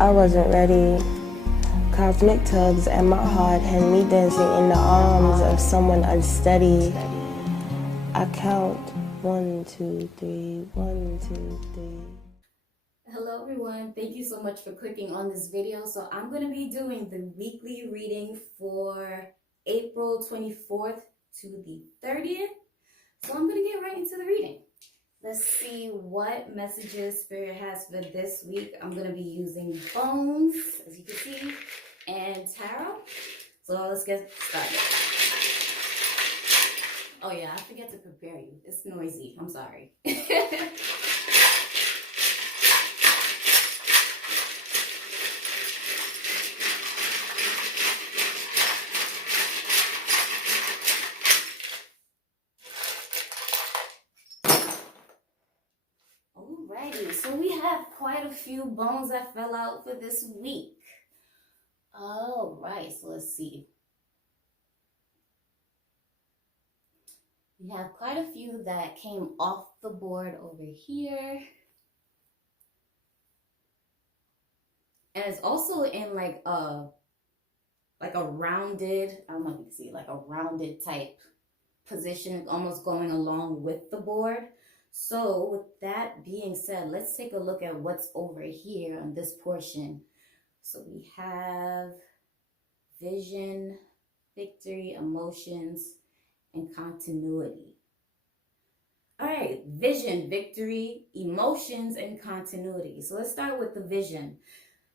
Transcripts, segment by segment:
I wasn't ready. Cosmic tugs at my heart had me dancing in the arms of someone unsteady. I count 1, 2, 3, 1, 2, 3. Hello everyone, thank you so much for clicking on this video. So I'm going to be doing the weekly reading for April 24th to the 30th. So I'm going to get right into the reading. Let's see what messages Spirit has for this week. I'm going to be using bones, as you can see, and tarot. So let's get started. Oh yeah, I forget to prepare you. It's noisy. I'm sorry. Alrighty, so we have quite a few bones that fell out for this week. Alright, so let's see. We have quite a few that came off the board over here. And it's also in like a rounded, I don't know if you can see, like a rounded type position, almost going along with the board. So with that being said, let's take a look at what's over here on this portion. So we have vision, victory, emotions, and continuity. All right, vision, victory, emotions, and continuity. So let's start with the vision.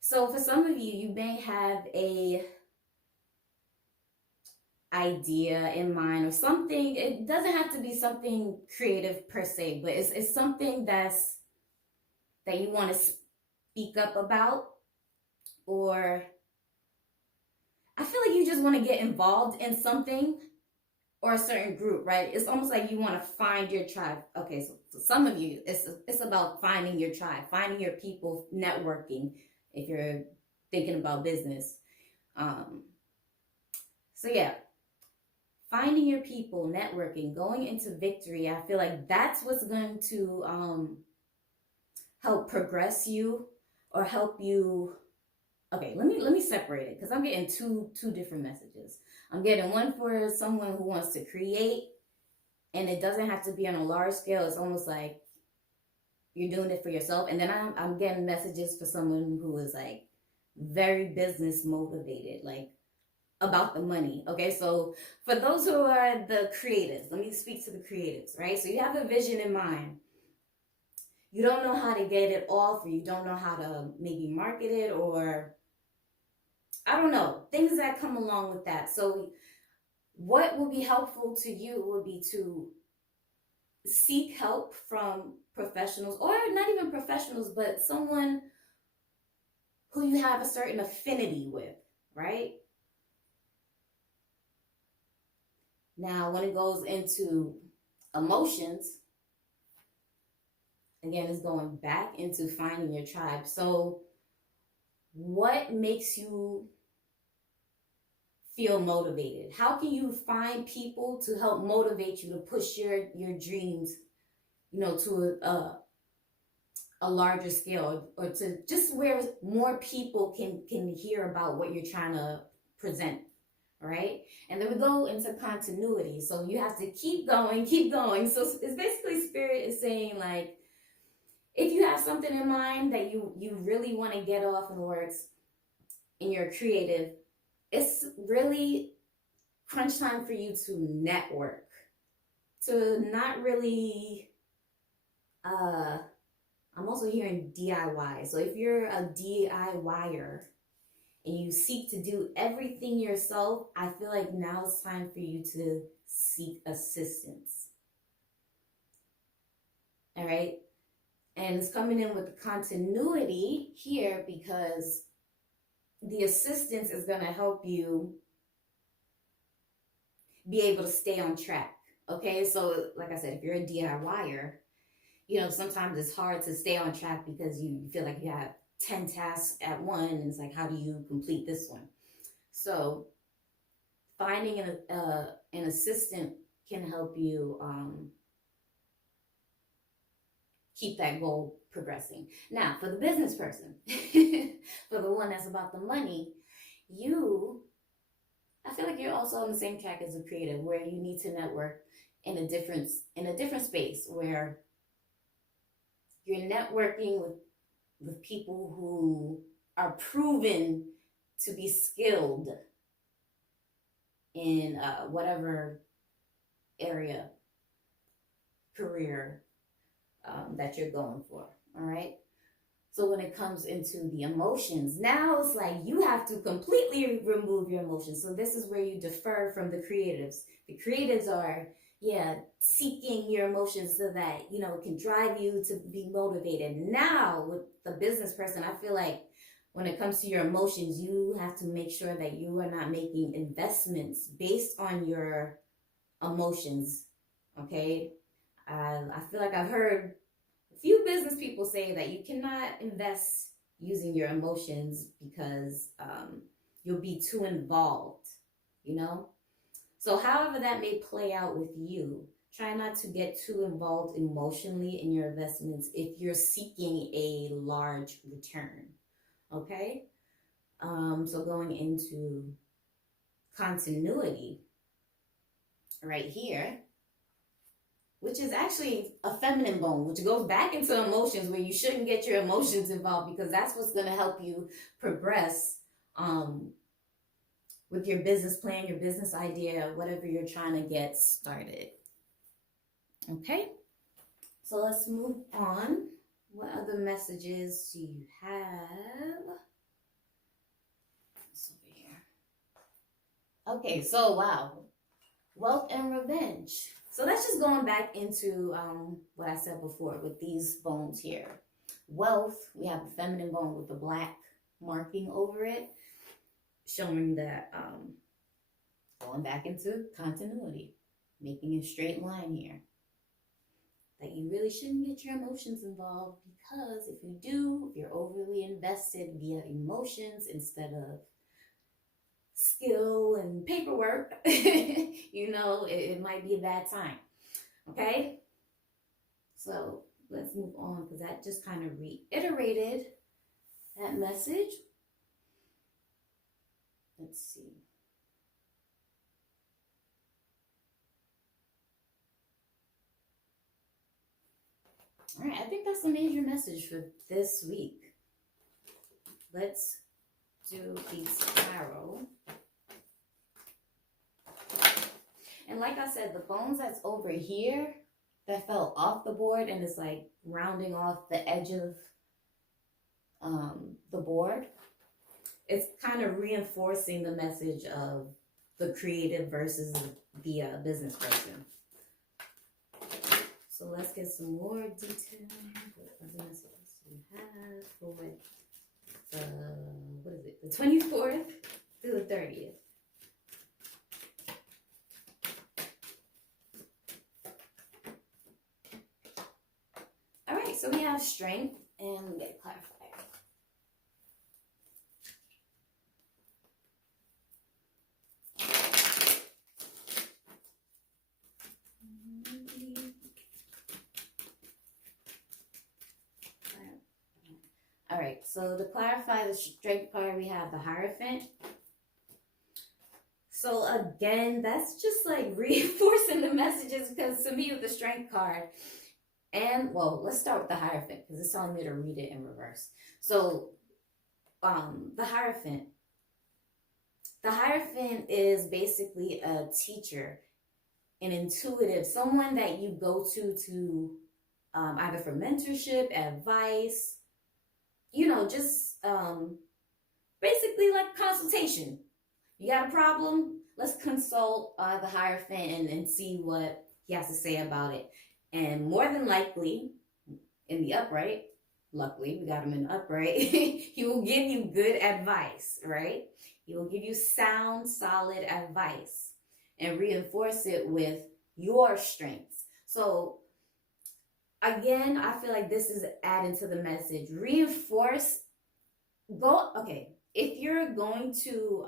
So for some of you, you may have a idea in mind or something. It doesn't have to be something creative per se, but it's something that you want to speak up about, or I feel like you just want to get involved in something or a certain group, right? It's almost like you want to find your tribe. Okay, so for some of you, it's about finding your tribe, finding your people, networking, if you're thinking about business. So yeah, finding your people, networking, going into victory. I feel like that's what's going to help progress you or help you. Okay, let me separate it because I'm getting two different messages. I'm getting one for someone who wants to create, and it doesn't have to be on a large scale. It's almost like you're doing it for yourself. And then I'm getting messages for someone who is like very business motivated, like about the money. Okay, so for those who are the creatives, let me speak to the creatives, right? So you have a vision in mind. You don't know how to get it off, or you don't know how to maybe market it, or I don't know, things that come along with that. So what will be helpful to you would be to seek help from professionals, or not even professionals, but someone who you have a certain affinity with, right? Now, when it goes into emotions, again, it's going back into finding your tribe. So what makes you feel motivated? How can you find people to help motivate you to push your dreams, to a larger scale, or to just where more people can hear about what you're trying to present, right? And then we go into continuity. So you have to keep going, keep going. So it's basically Spirit is saying, like, if you have something in mind that you really want to get off in the works and you're creative, it's really crunch time for you to network, to not really, I'm also hearing DIY. So if you're a DIYer and you seek to do everything yourself, I feel like now it's time for you to seek assistance. All right. And it's coming in with continuity here because the assistance is going to help you be able to stay on track. Okay, so like I said, if you're a DIYer, sometimes it's hard to stay on track because you feel like you have 10 tasks at one, and it's like, how do you complete this one? So finding an assistant can help you keep that goal progressing. Now, for the business person, for the one that's about the money, I feel like you're also on the same track as a creative, where you need to network in a different space, where you're networking with people who are proven to be skilled in whatever area, career that you're going for. All right. So when it comes into the emotions, now it's like you have to completely remove your emotions. So this is where you defer from the creatives. The creatives are, seeking your emotions so that, it can drive you to be motivated. Now with the business person, I feel like when it comes to your emotions, you have to make sure that you are not making investments based on your emotions. Okay. I feel like I've heard a few business people say that you cannot invest using your emotions because you'll be too involved, So however that may play out with you, try not to get too involved emotionally in your investments if you're seeking a large return. Okay? So going into continuity right here, which is actually a feminine bone, which goes back into emotions, where you shouldn't get your emotions involved, because that's what's going to help you progress with your business plan, your business idea, whatever you're trying to get started. Okay, so let's move on. What other messages do you have? It's over here. Okay, so wow, wealth and revenge. So that's just going back into what I said before with these bones here. Wealth, we have the feminine bone with the black marking over it, showing that going back into continuity, making a straight line here. That you really shouldn't get your emotions involved, because if you do, if you're overly invested via emotions instead of skill and paperwork, it might be a bad time. Okay, so let's move on, because that just kind of reiterated that message. Let's see. All right, I think that's the major message for this week. Let's do the tarot. And like I said, the bones that's over here that fell off the board and is like rounding off the edge of the board, it's kind of reinforcing the message of the creative versus the business person. So let's get some more detail. What other messages do we have for the 24th through the 30th? All right, so we have strength, and we get clarifier. All right, so to clarify the strength card, we have the Hierophant. So again, that's just like reinforcing the messages, because to me with the strength card, and well, let's start with the Hierophant, because it's telling me to read it in reverse. So the Hierophant is basically a teacher, an intuitive, someone that you go to either for mentorship, advice, just basically like consultation. You got a problem? Let's consult the Hierophant and see what he has to say about it. And more than likely, in the upright, luckily we got him in the upright, he will give you good advice, right? He will give you sound, solid advice and reinforce it with your strengths. So again, I feel like this is adding to the message. Reinforce, if you're going to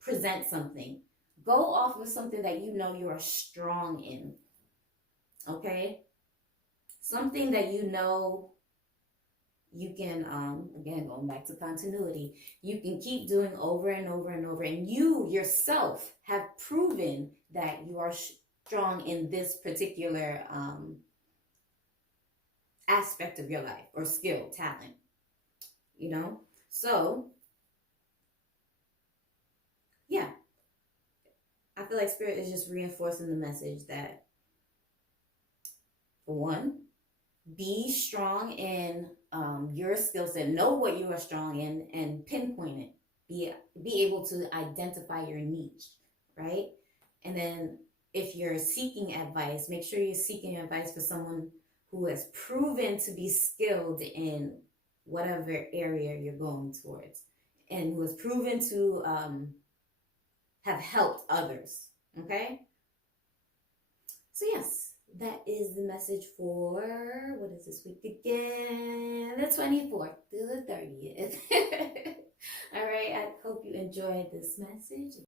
present something, go off of something that you know you are strong in, okay? something that you know you can, again, going back to continuity, you can keep doing over and over and over, and you yourself have proven that you are strong in this particular aspect of your life, or skill, talent, you know? So yeah, I feel like Spirit is just reinforcing the message that, for one, be strong in your skill set. Know what you are strong in and pinpoint it. Be able to identify your niche, right? And then if you're seeking advice, make sure you're seeking advice for someone who has proven to be skilled in whatever area you're going towards, and who has proven to have helped others. Okay? So yes, that is the message for, what is this week again? The 24th to the 30th. All right, I hope you enjoyed this message.